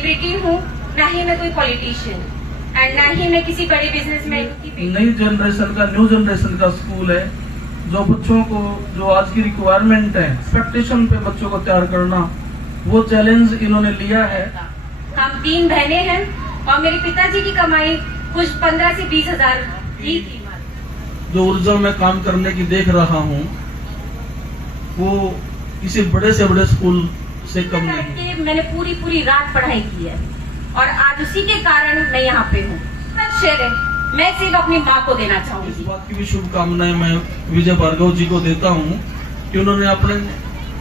Celebrity हूँ, ना ही मैं कोई पॉलिटिशियन एंड ना ही मैं किसी बड़े बिजनेसमैन की बेटी। नई जनरेशन का, न्यू जनरेशन का स्कूल है, जो बच्चों को जो आज की रिक्वायरमेंट है, एक्सपेक्टेशन पे बच्चों को तैयार करना, वो चैलेंज इन्होंने लिया है। हम 3 बहनें हैं और मेरे पिताजी की कमाई कुछ 15 से 20 हजार ही थी। जो ऊर्जा में काम करने की देख रहा हूँ वो किसी बड़े से बड़े स्कूल से कम नहीं। मैंने पूरी रात पढ़ाई की है और आज उसी के कारण मैं यहाँ पे हूँ। शेर है, मैं सिर्फ अपनी माँ को देना चाहूँगी। इस बात की भी शुभकामनाएं मैं विजय भार्गव जी को देता हूँ कि उन्होंने अपने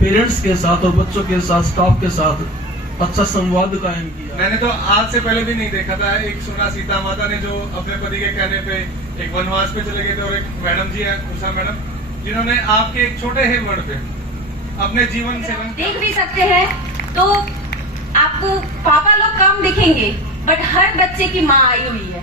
पेरेंट्स के साथ और बच्चों के साथ, स्टाफ के साथ अच्छा संवाद कायम किया। मैंने तो आज से पहले भी नहीं देखा था। एक सुना सीता माता ने जो अपने पति के कहने पे एक वनवास पे चले गए थे, और एक मैडम जी है, उषा मैडम, जिन्होंने आपके एक छोटे ही वर्ड पे अपने जीवन से देख भी सकते हैं तो आपको पापा लोग कम दिखेंगे, बट हर बच्चे की माँ आई हुई है।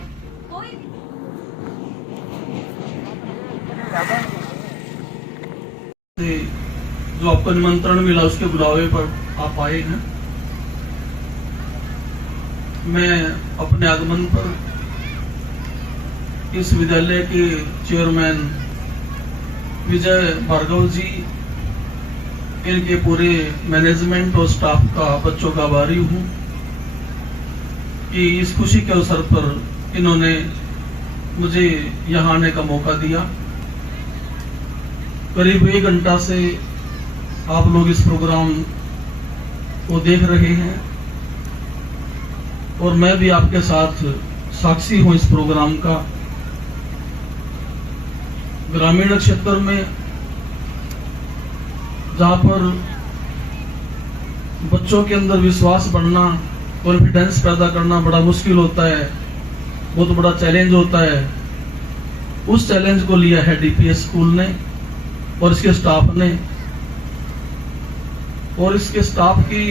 जो आपको निमंत्रण मिला उसके बुलावे पर आप आए हैं। मैं अपने आगमन पर इस विद्यालय के चेयरमैन विजय भार्गव जी, इनके पूरे मैनेजमेंट और स्टाफ का, बच्चों का आभारी हूँ कि इस खुशी के अवसर पर इन्होंने मुझे यहाँ आने का मौका दिया। करीब 1 घंटा से आप लोग इस प्रोग्राम को देख रहे हैं और मैं भी आपके साथ साक्षी हूं इस प्रोग्राम का। ग्रामीण क्षेत्र में जहां पर बच्चों के अंदर विश्वास बढ़ना, कॉन्फिडेंस पैदा करना बड़ा मुश्किल होता है, बहुत बड़ा चैलेंज होता है, उस चैलेंज को लिया है डीपीएस स्कूल ने और इसके स्टाफ ने। और इसके स्टाफ की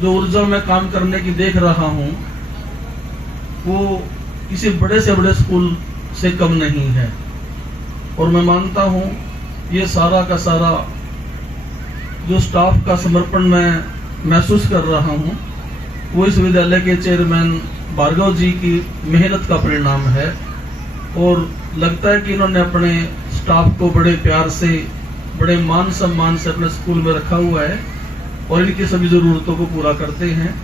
जो ऊर्जा में काम करने की देख रहा हूं वो किसी बड़े से बड़े स्कूल से कम नहीं है। और मैं मानता हूं ये सारा का सारा जो स्टाफ का समर्पण मैं महसूस कर रहा हूं वो इस विद्यालय के चेयरमैन भार्गव जी की मेहनत का परिणाम है। और लगता है कि इन्होंने अपने स्टाफ को बड़े प्यार से, बड़े मान सम्मान से अपने स्कूल में रखा हुआ है और इनकी सभी जरूरतों को पूरा करते हैं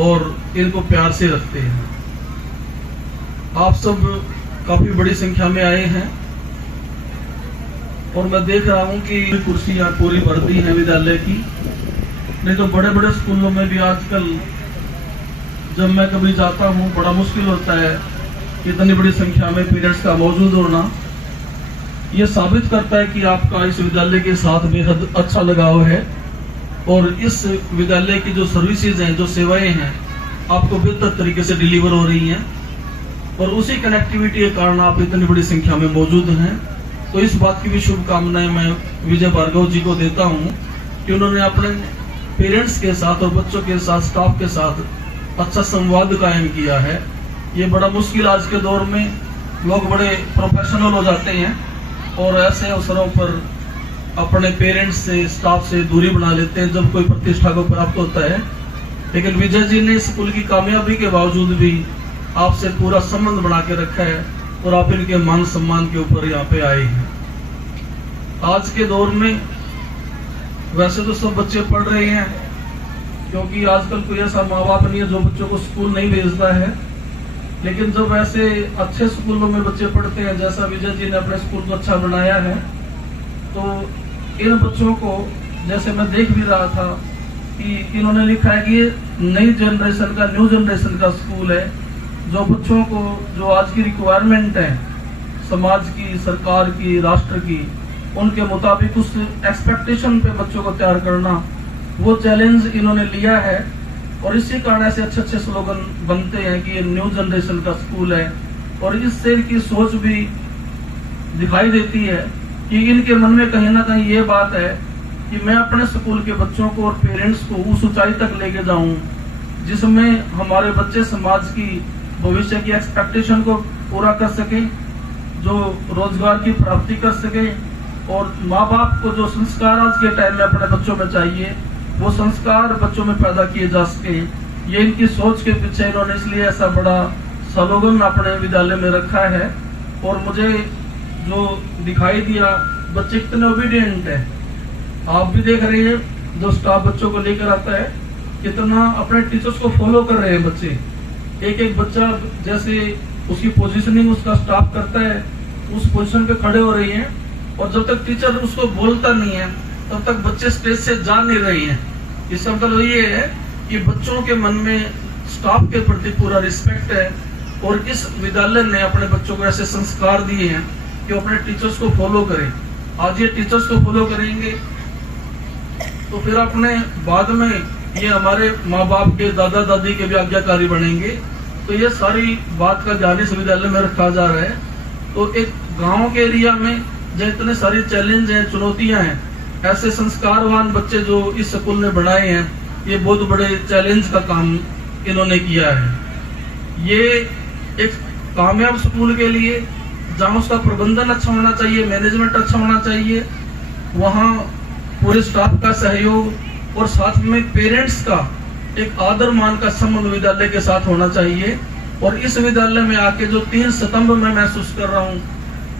और इनको प्यार से रखते हैं। आप सब काफी बड़ी संख्या में आए हैं और मैं देख रहा हूं कि कुर्सियां पूरी भरती हैं विद्यालय की। नहीं तो बड़े बड़े स्कूलों में भी आजकल जब मैं कभी जाता हूं बड़ा मुश्किल होता है इतनी बड़ी संख्या में पेरेंट्स का मौजूद होना। ये साबित करता है कि आपका इस विद्यालय के साथ बेहद अच्छा लगाव है और इस विद्यालय की जो सर्विसेज हैं, जो सेवाएं हैं, आपको बेहतर तरीके से डिलीवर हो रही हैं और उसी कनेक्टिविटी के कारण आप इतनी बड़ी संख्या में मौजूद हैं। तो इस बात की भी शुभकामनाएं मैं विजय भार्गव जी को देता हूं कि उन्होंने अपने पेरेंट्स के साथ और बच्चों के साथ, स्टाफ के साथ अच्छा संवाद कायम किया है। ये बड़ा मुश्किल, आज के दौर में लोग बड़े प्रोफेशनल हो जाते हैं और ऐसे अवसरों पर अपने पेरेंट्स से, स्टाफ से दूरी बना लेते हैं जब कोई प्रतिष्ठा को प्राप्त होता है। लेकिन विजय जी ने स्कूल की कामयाबी के बावजूद भी आपसे पूरा संबंध बना के रखा है और आप इनके मान सम्मान के ऊपर यहाँ पे आए हैं। आज के दौर में वैसे तो सब बच्चे पढ़ रहे हैं क्योंकि आजकल कोई ऐसा माँ बाप नहीं है जो बच्चों को स्कूल नहीं भेजता है। लेकिन जब ऐसे अच्छे स्कूलों में बच्चे पढ़ते हैं, जैसा विजय जी ने अपने स्कूल को अच्छा बनाया है, तो इन बच्चों को, जैसे मैं देख भी रहा था कि इन्होंने लिखा है कि ये नई जनरेशन का, न्यू जनरेशन का स्कूल है, जो बच्चों को जो आज की रिक्वायरमेंट है समाज की, सरकार की, राष्ट्र की, उनके मुताबिक उस एक्सपेक्टेशन पे बच्चों को तैयार करना, वो चैलेंज इन्होंने लिया है। और इसी कारण ऐसे अच्छे अच्छे स्लोगन बनते हैं कि ये न्यू जनरेशन का स्कूल है। और इससे इनकी सोच भी दिखाई देती है कि इनके मन में कहीं ना कहीं ये बात है कि मैं अपने स्कूल के बच्चों को और पेरेंट्स को उस ऊंचाई तक लेके जाऊं जिसमें हमारे बच्चे समाज की, भविष्य की एक्सपेक्टेशन को पूरा कर सके, जो रोजगार की प्राप्ति कर सके और माँ बाप को जो संस्कार आज के टाइम में अपने बच्चों में चाहिए वो संस्कार बच्चों में पैदा किए जा सके। ये इनकी सोच के पीछे इन्होंने इसलिए ऐसा बड़ा स्लोगन अपने विद्यालय में रखा है। और मुझे जो दिखाई दिया, बच्चे कितने ओबीडियंट है। आप भी देख रहे हैं जो स्टाफ बच्चों को लेकर आता है, कितना अपने टीचर्स को फॉलो कर रहे हैं बच्चे। एक एक बच्चा जैसे उसकी पोजीशनिंग उसका स्टाफ करता है, उस पोजीशन पे खड़े हो रही हैं। और जब तक टीचर उसको बोलता नहीं है तब तक बच्चे स्टेज से जा नहीं रहे हैं। इसका मतलब ये है कि बच्चों के मन में स्टाफ के प्रति पूरा रिस्पेक्ट है। और इस विद्यालय ने अपने बच्चों को ऐसे संस्कार दिए हैं कि अपने टीचर्स को फॉलो करें। आज ये टीचर्स को फॉलो करेंगे तो फिर अपने बाद में ये हमारे माँ बाप के, दादा दादी के भी आज्ञाकारी बनेंगे। तो ये सारी बात का ध्यान इस विद्यालय में रखा जा रहा है। तो एक गांव के एरिया में जो इतने सारे चैलेंज हैं, चुनौतियां हैं, ऐसे संस्कारवान बच्चे जो इस स्कूल ने बनाए हैं, ये बहुत बड़े चैलेंज का काम इन्होंने किया है। ये एक कामयाब स्कूल के लिए जहाँ उसका प्रबंधन अच्छा होना चाहिए, मैनेजमेंट अच्छा होना चाहिए, वहाँ पूरे स्टाफ का सहयोग और साथ में पेरेंट्स का एक आदर मान का संबंध विद्यालय के साथ होना चाहिए। और इस विद्यालय में आके जो 3 स्तंभ मैं महसूस कर रहा हूँ,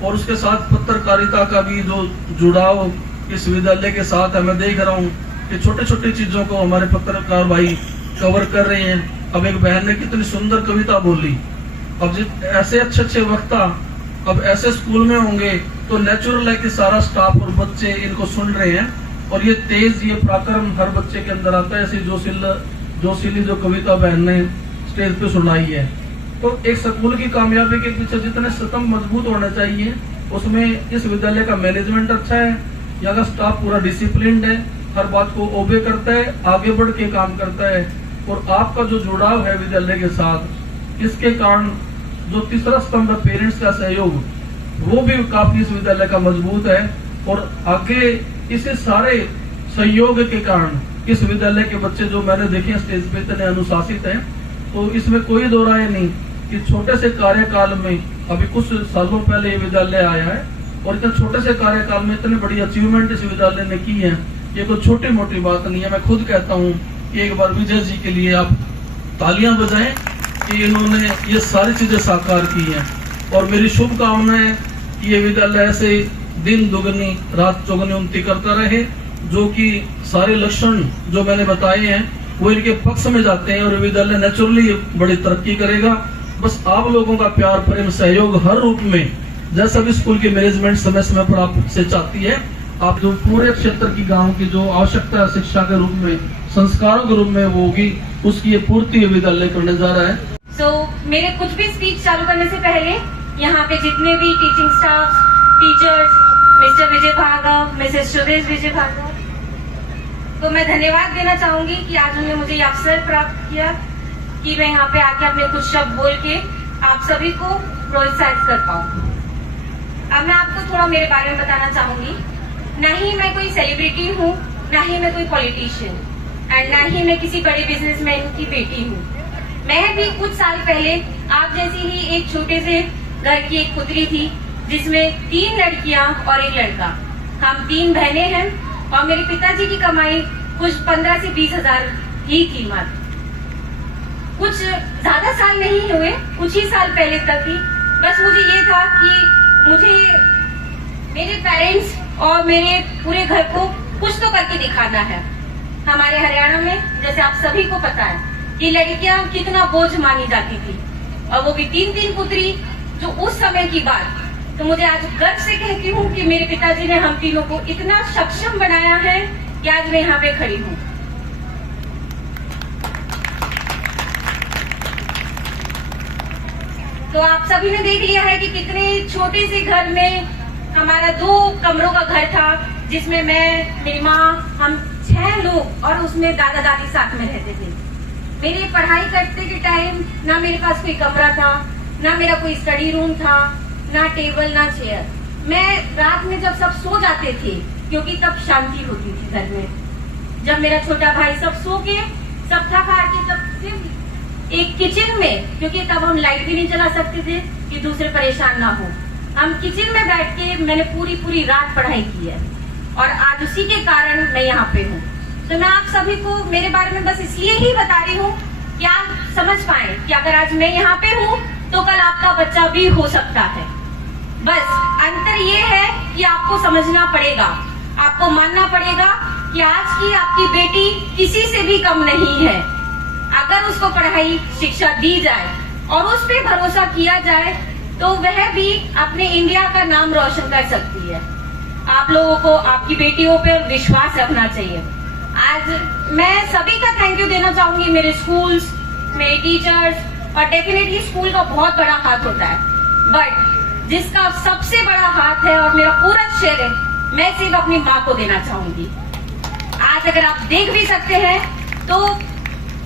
और उसके साथ पत्रकारिता का भी जो जुड़ाव इस विद्यालय के साथ है, मैं देख रहा हूँ कि छोटे छोटे चीजों को हमारे पत्रकार भाई कवर कर रहे हैं। अब एक बहन ने कितनी सुंदर कविता बोली। अब ऐसे अच्छे अच्छे वक्ता अब ऐसे स्कूल में होंगे तो नेचुरल है कि सारा स्टाफ और बच्चे इनको सुन रहे हैं। और ये तेज, ये पराक्रम हर बच्चे के अंदर आता है। ऐसी जोशीली जो कविता बहन ने स्टेज पे सुनाई है। तो एक स्कूल की कामयाबी के पीछे जितने स्तंभ मजबूत होने चाहिए, उसमें इस विद्यालय का मैनेजमेंट अच्छा है, यहाँ का स्टाफ पूरा डिसिप्लिन्ड है, हर बात को ओबे करता है, आगे बढ़ के काम करता है। और आपका जो जुड़ाव है विद्यालय के साथ, इसके कारण जो तीसरा स्तंभ है पेरेंट्स का सहयोग, वो भी काफी इस विद्यालय का मजबूत है। और आगे इसे सारे सहयोग के कारण इस विद्यालय के बच्चे जो मैंने देखे स्टेज पे इतने अनुशासित हैं। तो इसमें कोई दो राय नहीं कि छोटे से कार्यकाल में, अभी कुछ सालों पहले ये विद्यालय आया है और इतने छोटे से कार्यकाल में इतनी बड़ी अचीवमेंट इस विद्यालय ने की है, ये कोई छोटी मोटी बात नहीं है। मैं खुद कहता हूँ कि एक बार विजय जी के लिए आप तालियां बजाएं कि इन्होंने ये सारी चीजें साकार की हैं। और मेरी शुभकामना है कि ये विद्यालय ऐसे दिन दुगनी रात चौगनी उन्नति करता रहे, जो कि सारे लक्षण जो मैंने बताए हैं वो इनके पक्ष में जाते हैं और विद्यालय नेचुरली बड़ी तरक्की करेगा। बस आप लोगों का प्यार, प्रेम, सहयोग हर रूप में, जैसा भी स्कूल की मैनेजमेंट समय समय पर आपसे चाहती है, आप जो पूरे क्षेत्र की गांव की जो आवश्यकता है शिक्षा के रूप में, संस्कारों के रूप में वो होगी, उसकी ये पूर्ति विद्यालय करने जा रहा है। मेरे कुछ भी स्पीच चालू करने से पहले यहाँ पे जितने भी टीचिंग स्टाफ, टीचर्स, मिस्टर विजय भार्गव, मिसेस सुदेश विजय भार्गव को मैं धन्यवाद देना चाहूंगी कि आज उन्होंने मुझे ये अवसर प्राप्त किया कि मैं यहाँ पे आके अपने कुछ शब्द बोल के आप सभी को प्रोत्साहित कर पाऊँ। अब मैं आपको थोड़ा मेरे बारे में बताना चाहूंगी। न ही मैं कोई सेलिब्रिटी हूँ, न ही मैं कोई पॉलिटिशियन, एंड न ही मैं किसी बड़े बिजनेसमैन की बेटी हूँ। मैं भी कुछ साल पहले आप जैसी ही एक छोटे से घर की एक पुत्री थी, जिसमें 3 लड़कियां और 1 लड़का। हम 3 बहनें हैं और मेरे पिताजी की कमाई कुछ 15 से 20 हजार ही थी मात्र। कुछ ज्यादा साल नहीं हुए, कुछ ही साल पहले तक ही बस मुझे ये था कि मुझे मेरे पेरेंट्स और मेरे पूरे घर को कुछ तो करके दिखाना है। हमारे हरियाणा में जैसे आप सभी को पता है कि लड़कियां कितना बोझ मानी जाती थी, और वो भी 3 पुत्री, जो उस समय की बात। तो मुझे आज गर्व से कहती हूँ कि मेरे पिताजी ने हम तीनों को इतना सक्षम बनाया है कि आज मैं यहाँ पे खड़ी हूँ। तो आप सभी ने देख लिया है कि कितने छोटे से घर में हमारा 2 कमरों का घर था, जिसमें मैं, मेरी माँ, हम 6 लोग और उसमें दादा दादी साथ में रहते थे। मेरी पढ़ाई करते के टाइम ना मेरे पास कोई कमरा था, ना मेरा कोई स्टडी रूम था, ना टेबल, ना चेयर। मैं रात में जब सब सो जाते थे, क्योंकि तब शांति होती थी घर में, जब मेरा छोटा भाई सब सो के, सब थक हार के, तब सिर्फ एक किचन में, क्योंकि तब हम लाइट भी नहीं चला सकते थे कि दूसरे परेशान ना हो, हम किचन में बैठ के मैंने पूरी रात पढ़ाई की है। और आज उसी के कारण मैं यहाँ पे हूँ। तो मैं आप सभी को मेरे बारे में बस इसलिए ही बता रही हूँ कि आप समझ पाए कि अगर आज मैं यहाँ पे हूँ तो कल आपका बच्चा भी हो सकता है। बस अंतर ये है कि आपको समझना पड़ेगा, आपको मानना पड़ेगा कि आज की आपकी बेटी किसी से भी कम नहीं है। अगर उसको पढ़ाई शिक्षा दी जाए और उस पे भरोसा किया जाए तो वह भी अपने इंडिया का नाम रोशन कर सकती है। आप लोगों को आपकी बेटियों पर विश्वास रखना चाहिए। आज मैं सभी का थैंक यू देना चाहूंगी, मेरे स्कूल्स, मेरे टीचर्स, और डेफिनेटली स्कूल का बहुत बड़ा हाथ होता है, बट जिसका सबसे बड़ा हाथ है और मेरा पूरा श्रेय है, मैं सिर्फ अपनी माँ को देना चाहूंगी। आज अगर आप देख भी सकते हैं तो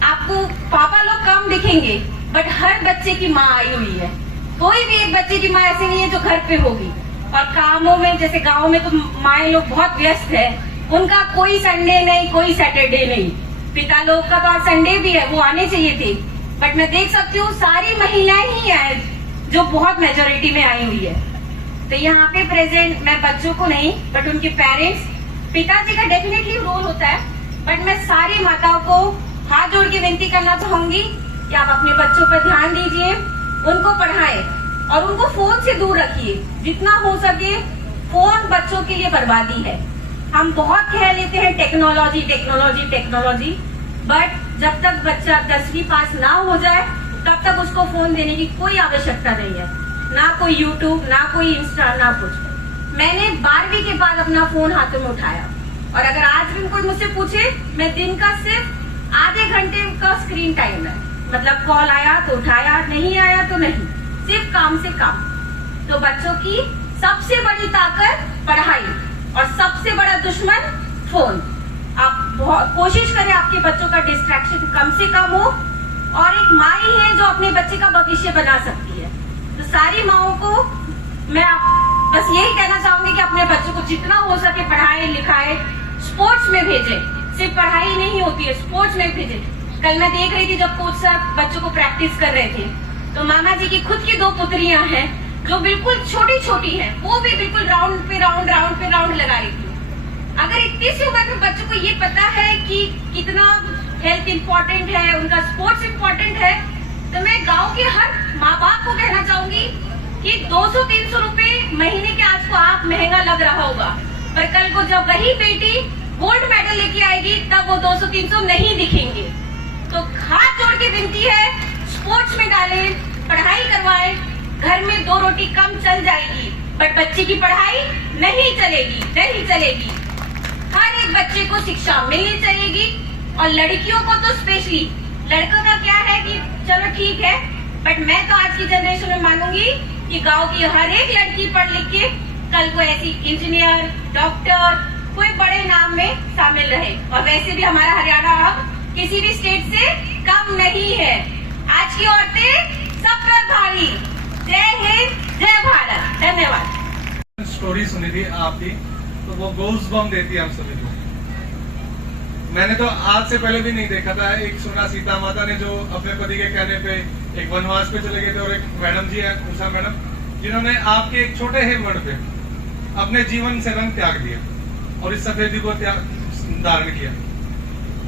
आपको पापा लोग कम दिखेंगे, बट हर बच्चे की माँ आई हुई है। कोई भी एक बच्चे की माँ ऐसी नहीं है जो घर पे होगी। और कामों में, जैसे गाँव में तो माएँ लोग बहुत व्यस्त है, उनका कोई संडे नहीं, कोई सैटरडे नहीं। पिता लोग का तो आज संडे भी है, वो आने चाहिए थे, बट मैं देख सकती हूँ सारी महिलाएं ही हैं जो बहुत मेजोरिटी में आई हुई है। तो यहाँ पे प्रेजेंट मैं बच्चों को नहीं, बट उनके पेरेंट्स, पिताजी का डेफिनेटली रोल होता है, बट मैं सारी माताओं को हाथ जोड़ के विनती करना चाहूंगी कि आप अपने बच्चों पर ध्यान दीजिए, उनको पढ़ाएं और उनको फोन से दूर रखिए। जितना हो सके फोन बच्चों के लिए बर्बादी है। हम बहुत कह लेते हैं टेक्नोलॉजी टेक्नोलॉजी टेक्नोलॉजी, बट जब तक बच्चा 10वीं पास ना हो जाए तब तक उसको फोन देने की कोई आवश्यकता नहीं है। ना कोई यूट्यूब, ना कोई इंस्टा, ना कुछ। मैंने 12वीं के बाद अपना फोन हाथों में उठाया, और अगर आज भी कोई मुझसे पूछे, मैं दिन का सिर्फ आधे घंटे का स्क्रीन टाइम है। मतलब कॉल आया तो उठाया, नहीं आया तो नहीं, सिर्फ काम से काम। तो बच्चों की सबसे बड़ी ताकत पढ़ाई और सबसे बड़ा दुश्मन फोन। आप कोशिश करें आपके बच्चों का डिस्ट्रैक्शन कम से कम हो, और एक माँ ही है जो अपने बच्चे का भविष्य बना सकती है। तो सारी माओं को मैं बस यही कहना चाहूंगी कि अपने बच्चों को जितना हो सके पढ़ाए लिखाए, स्पोर्ट्स में भेजे। सिर्फ पढ़ाई नहीं होती है, स्पोर्ट्स में भेजे। कल मैं देख रही थी जब कोच साहब बच्चों को प्रैक्टिस कर रहे थे, तो मामा जी की खुद की 2 पुत्रियां हैं जो बिल्कुल छोटी छोटी हैं, वो भी बिल्कुल राउंड पे राउंड लगा रही थी। अगर इतनी सी उम्र में बच्चों को ये पता है कि कितना हेल्थ इम्पोर्टेंट है, उनका स्पोर्ट्स इम्पोर्टेंट है, तो मैं गांव के हर माँ बाप को कहना चाहूंगी कि 200-300 रुपए महीने के आज को आप महंगा लग रहा होगा, पर कल को जब वही बेटी गोल्ड मेडल लेके आएगी तब वो 200-300 नहीं दिखेंगे। तो हाथ जोड़ के विनती है, स्पोर्ट्स में डालें, पढ़ाई करवाएं। घर में 2 रोटी कम चल जाएगी, बट बच्चे की पढ़ाई नहीं चलेगी। हर एक बच्चे को शिक्षा मिलनी चाहिएगी, और लड़कियों को तो स्पेशली। लड़कों का क्या है कि चलो ठीक है, बट मैं तो आज की जनरेशन में मानूंगी कि गांव की हर एक लड़की पढ़ लिख के कल को ऐसी इंजीनियर, डॉक्टर, कोई बड़े नाम में शामिल रहे। और वैसे भी हमारा हरियाणा अब किसी भी स्टेट से कम नहीं है। आज की औरतें सब पर भारी। जय हिंद, जय भारत। धन्यवाद। स्टोरी सुनी थी आपकी, तो वो गोल्स बम देती है हम सभी को। मैंने तो आज से पहले भी नहीं देखा था। एक सुना सीता माता ने जो अपने पति के कहने पे एक वनवास पे चले गए थे, और एक मैडम जी है उषा मैडम, जिन्होंने आपके एक छोटे ही वर्ड पे अपने जीवन से रंग त्याग दिया और इस सफेदी को धारण किया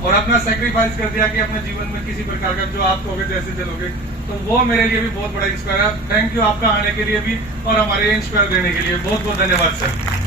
और अपना सेक्रीफाइस कर दिया कि अपने जीवन में किसी प्रकार का जो आप कहोगे जैसे चलोगे। तो वो मेरे लिए भी बहुत बड़ा इंस्पायर है। थैंक यू आपका आने के लिए भी और हमारे इंस्पायर देने के लिए। बहुत बहुत धन्यवाद सर।